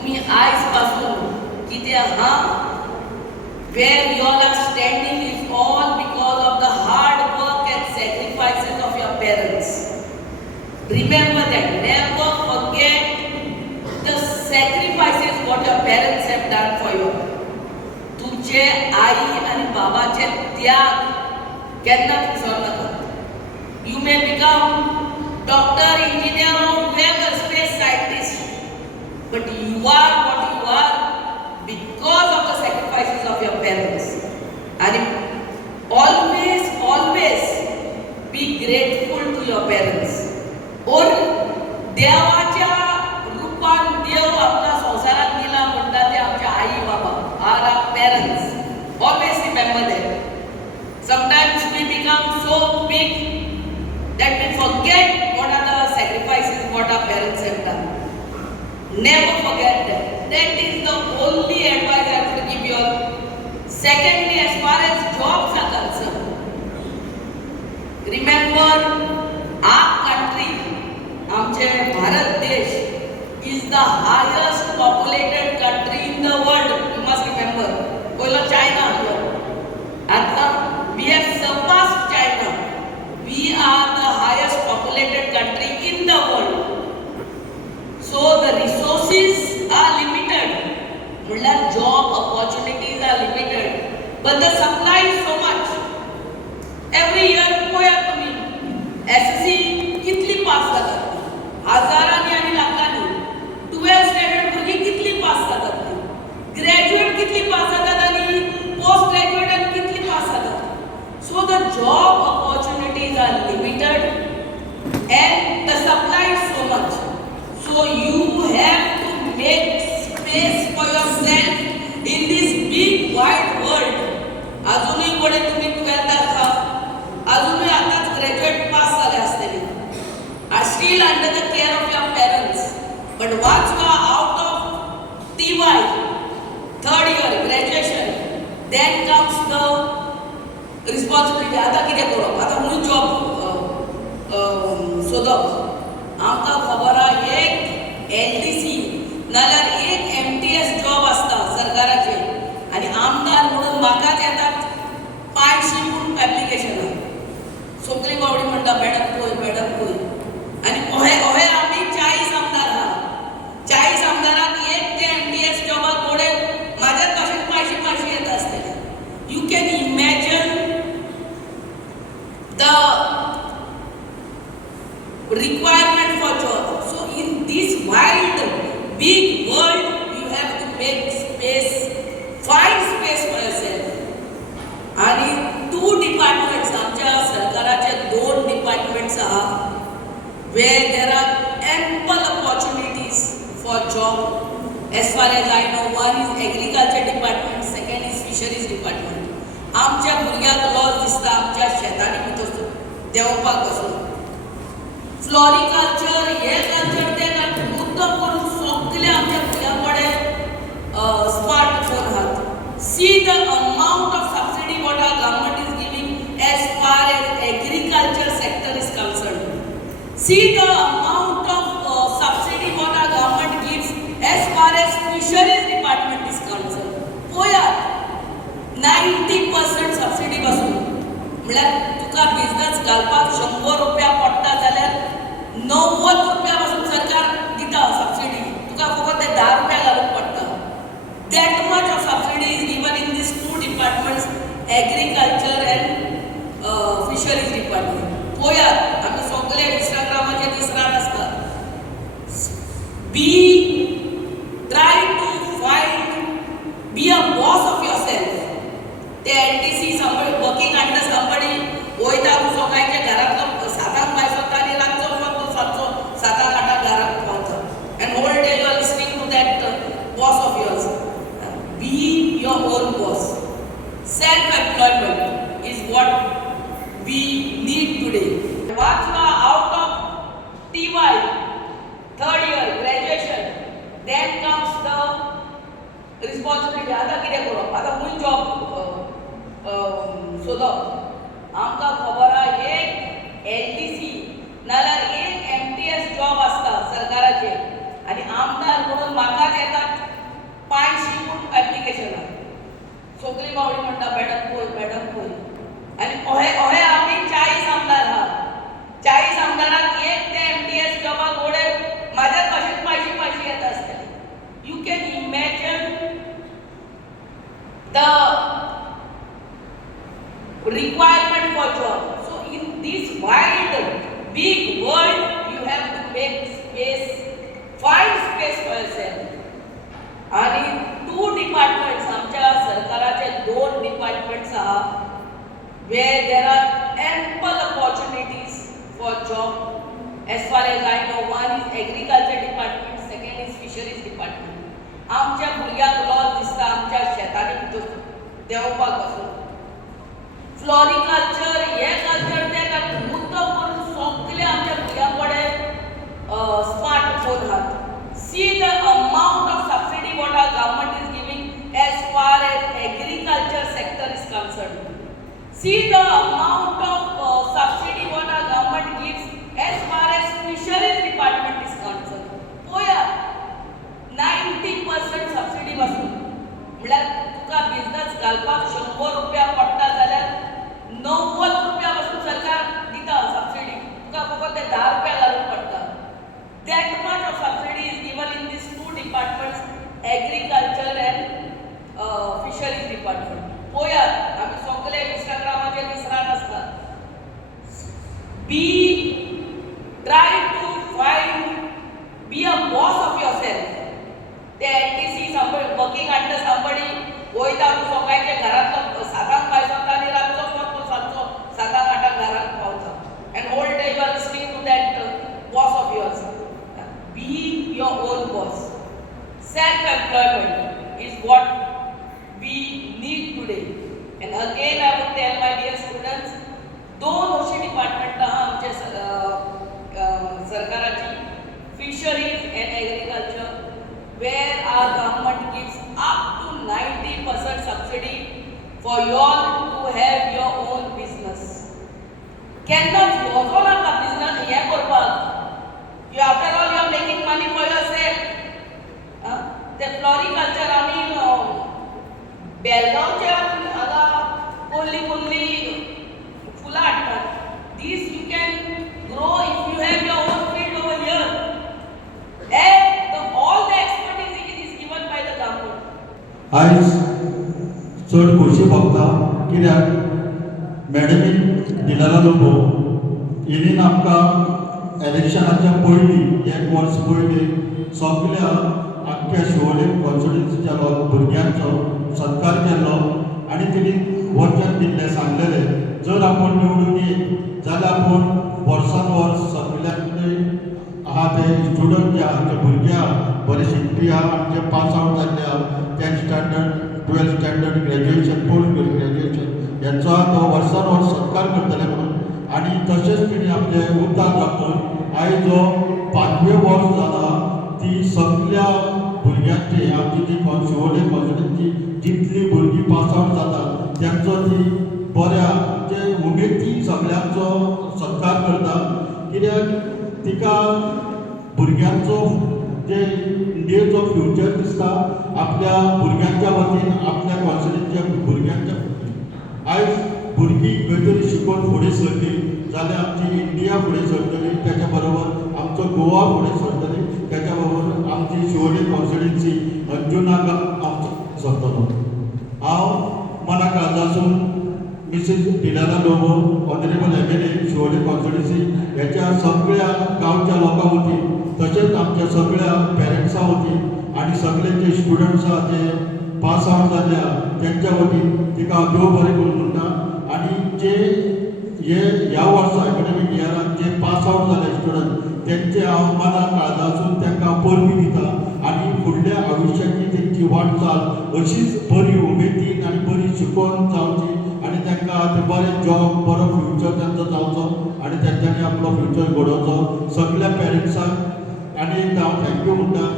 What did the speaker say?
तुम्ही आजपासून किती आहात where you all are standing is all because of the hard work and sacrifices of your parents. Remember that. Never forget the sacrifices what your parents have done for you. तुमचे आई आणि बाबाचे त्याग केन्ना विसरू नका. You may become doctor, engineer or whoever, space scientist, but you are what you are because of the sacrifices of your parents. And always be grateful to your parents. Or देवाच्या रूपान देव आमच्या संसारात दिला म्हणटा ते आमच्या आई बाबा are our parents. Always remember that. Sometimes we become so big that we forget what are the sacrifices what our parents have done. Never forget that. That is the only advice I have to give you all. Secondly, as far as jobs are concerned, remember our country, आमचे भारत देश, is the highest populated country in the world. You must remember. पहिला China आलो. आता we have surpassed China. We are the highest populated country in the world. So the resources are limited. Mullar job opportunities are limited. But the supply is so much. Every year poya tumi SSC kitli pass जातात. हजारांनी आणि लाखांनी 12th standard भुरगी कितली पास जातात. Graduate कितली पास जातात आणि पोस्ट ग्रॅज्युएट आणि कितली पास जातात. So the job opportunities are limited and the supply is so much. So you have to make space for yourself in this big wide world. अजूनही कोणी तुम्ही 12th आहात, अजूनही आताच ग्रॅज्युएट पास झाले असतील, are still under the care of your parents. But once you are out of TY, third year graduation, then comes the responsibility. आता किती करू, आता म्हणून जॉब सोदप. आमकां खबर आहा एक LTC नाल्यार एक MTS जॉब आसता सरकाराचे आनी आमदार म्हणून म्हाकाच येतात 500 म्हणून एप्लिकेशनां. सगळी बावडी म्हणटा मॅडम पळय आनी ओहे आमी 40 आमदार आहा. 40 आमदारांक एक ते MTS जॉबाक कोडे म्हाज्याच भाशेन 500 येता आसतले. You can imagine the requirement for job. So in this wild big world you have to make space, find space for yourself. आणि 2 departments आमच्या सरकाराचे 2 departments आहा where there are ample opportunities for job. As far as I know, one is agriculture department, second is fisheries department. आमच्या भुरग्याक loss दिसता आमच्या शेतांनी भितर देंवपाक वचून. फ्लॉरिकल्चर हे कल्चर ते मुद्दम करून सगळे आमच्या भुरग्यां कडेन स्मार्टफोन आहात. See the amount of subsidy what our government is giving as far as agriculture sector is concerned. See the amount of subsidy what our government gives as far as fisheries department is concerned. पोयात 90% subsidy बसून म्हळ्यार तुका business घालपाक 100 रुपया पडटा जाल्यार 90 रुपया पासून सरकार दिता सबसिडी. तुका फकत ते 10 रुपया घालूंक पडटा. That much of subsidy is given in these 2 departments, agriculture and fisheries department. पळयात आमी सगळे इंस्टाग्रामाचेर दिसरात आसतात. Try to be a boss of yourself. ते LTC somebody working under somebody वयता तूं सकाळच्या घरांतलो 7 भायर सरता आनी रातचो फक्त सांजचो 7-8 घरांत पावता. And whole day you are listening to that boss of yours. Be your own boss. Self-employment is what we need today. Once you are out of TY, third year graduation, then comes the responsibility. आता कितें करप, आता खूंय job सोदप. आमकां खबर आहा एक LTC नाल्यार एक MTS जॉब आसता सरकाराचे आनी आमदार म्हणून म्हाकाच येता फावटी म्हणटा मॅडम पळय आनी अहे आमी 40 आमदार आहा 40 आमदारांक एक ते MTS जॉबाक घोडे माझ्या कशेंच पायशी येता आसतली you can imagine the requirement for job. So in this wide, big world, you have to make space, find space for yourself. आणि 2 departments, आमच्या सरकाराचे 2 departments आहा, where there are ample opportunities for job. As far as I know, one is agriculture department, second is fisheries department. आमच्या भुरग्यांक loss दिसता आमच्या शेतांनी देंवपाक पासून फ्लोरिकल्चर हे कल्चर ते मुद्दम करून सगळे आमच्या भुरग्यां कडेन स्मार्टफोन आहात see the amount of subsidy what are government is giving as far as agriculture sector is concern see the amount of subsidy what are government gives as far as fisheries department is concern पळया 90% subsidy पासून म्हळ्यार तुका business घालपाक 100 रुपया पडटा जाल्यार 90 रुपया पासून सरकार दिता सबसिडी तुका फकत ते 10 रुपया घालूंक पडटा that much of subsidy is given in these 2 departments agriculture and fisheries department पळयात आमी सगळे इंस्टाग्रामाचेर विसरान आसता try to find be a boss of yourself ते NTC somebody working under somebody वयता तूं सकाळच्या घरांतलो 7 भायर सरता आनी रातचो परतो सांजचो 7-8 घरांत पावता and whole day you are listening to that boss of yours be your own boss self employment is what we need today and again I would tell my dear students दोन अशी डिपार्टमेंट आहा आमचे सरकाराची fisheries and agriculture where our government gives up to 90% subsidy for you all to have your own business. Cannot also not a business here करपाक you after all you are making money for yourself. The floriculture आमी बेलगांवच्या हांगा कोल्ली फुलां हाडटात. This you can grow if you have your own field over here. And all the expertise is given by the government. आयज चड खोशी भोगता कित्याक मॅडमीन दिलेलो लोबो हिणीन आमकां इलेक्शनाच्या पयलीं 1 वर्स पयलीं सगळ्या आख्ख्या शिवोले कॉन्स्टिट्युन्सीच्या भुरग्यांचो सत्कार केल्लो आनी तिणी वचन दिल्लें सांगलेलें जर आपूण निवडून येत जाल्यार आपूण वर्सान वर्स सगळ्यांक आहा ते स्टुडंट जे आहा ते भुरगे आहा बरे शिकपी आहा आनी जे पास आवट जाल्ले आहा 10th standard 12th standard graduation post graduation हेंचो तो वर्सान वर्स सत्कार करतले म्हणून आनी तशेंच तिणी आपले उद्दार दाखोवन आयज जो 5वें वर्स जाला ती सगळ्या भुरग्यांची आमची जी शिवोले कॉन्स्टिट्युन्सी जितली भुरगीं पास आवट जाता तेंचो ती बऱ्या जे उमेदीन सगळ्यांचो सत्कार करता कित्याक तिका भुरग्यांचो जे इंडियेचो फ्युचर दिसता आपल्या भुरग्यांच्या वतीन आपल्या कॉन्स्टिट्युन्सीच्या भुरग्यांच्या वतीन आयज भुरगीं खंय तरी शिकून फुडें सरली जाल्यार आमची इंडिया फुडें सरतली त्याच्या बरोबर आमचो गोवा फुडें सरतली त्याच्या बरोबर आमची शिवोले कॉन्स्टिट्युन्सी अंजुनागा आमचो सरतलो हांव मना काळजासून Mrs Delilah Lobo honourable MLA Siolim constituency ह्याच्या सगळ्या गांवच्या लोकां वतीन तशेंच आमच्या सगळ्या पेरंट्सां वतीन आनी सगळे जे स्टुडंट्स आहा ते पास आवट जाल्ले आहा तेंच्या वतीन तिका देव बरें करून म्हणटा आनी जे ह्या वर्सा एकाडेमीक इयराक जे पास आवट जाले स्टुडंट तेंचे हांव मना काळजासून तांकां परबी दिता आनी फुडल्या आयुश्याची तेंची वाटचाल अशीच बरी उमेदीन आनी बरी शिकून जावची आनी तांकां ते बरें जॉब बरो फ्युचर तांचो जावचो आनी तेंच्यांनी आपलो फ्युचर घडोवचो सगळ्या पेरंट्सांक आनी एकदां हांव थँक्यू म्हणटा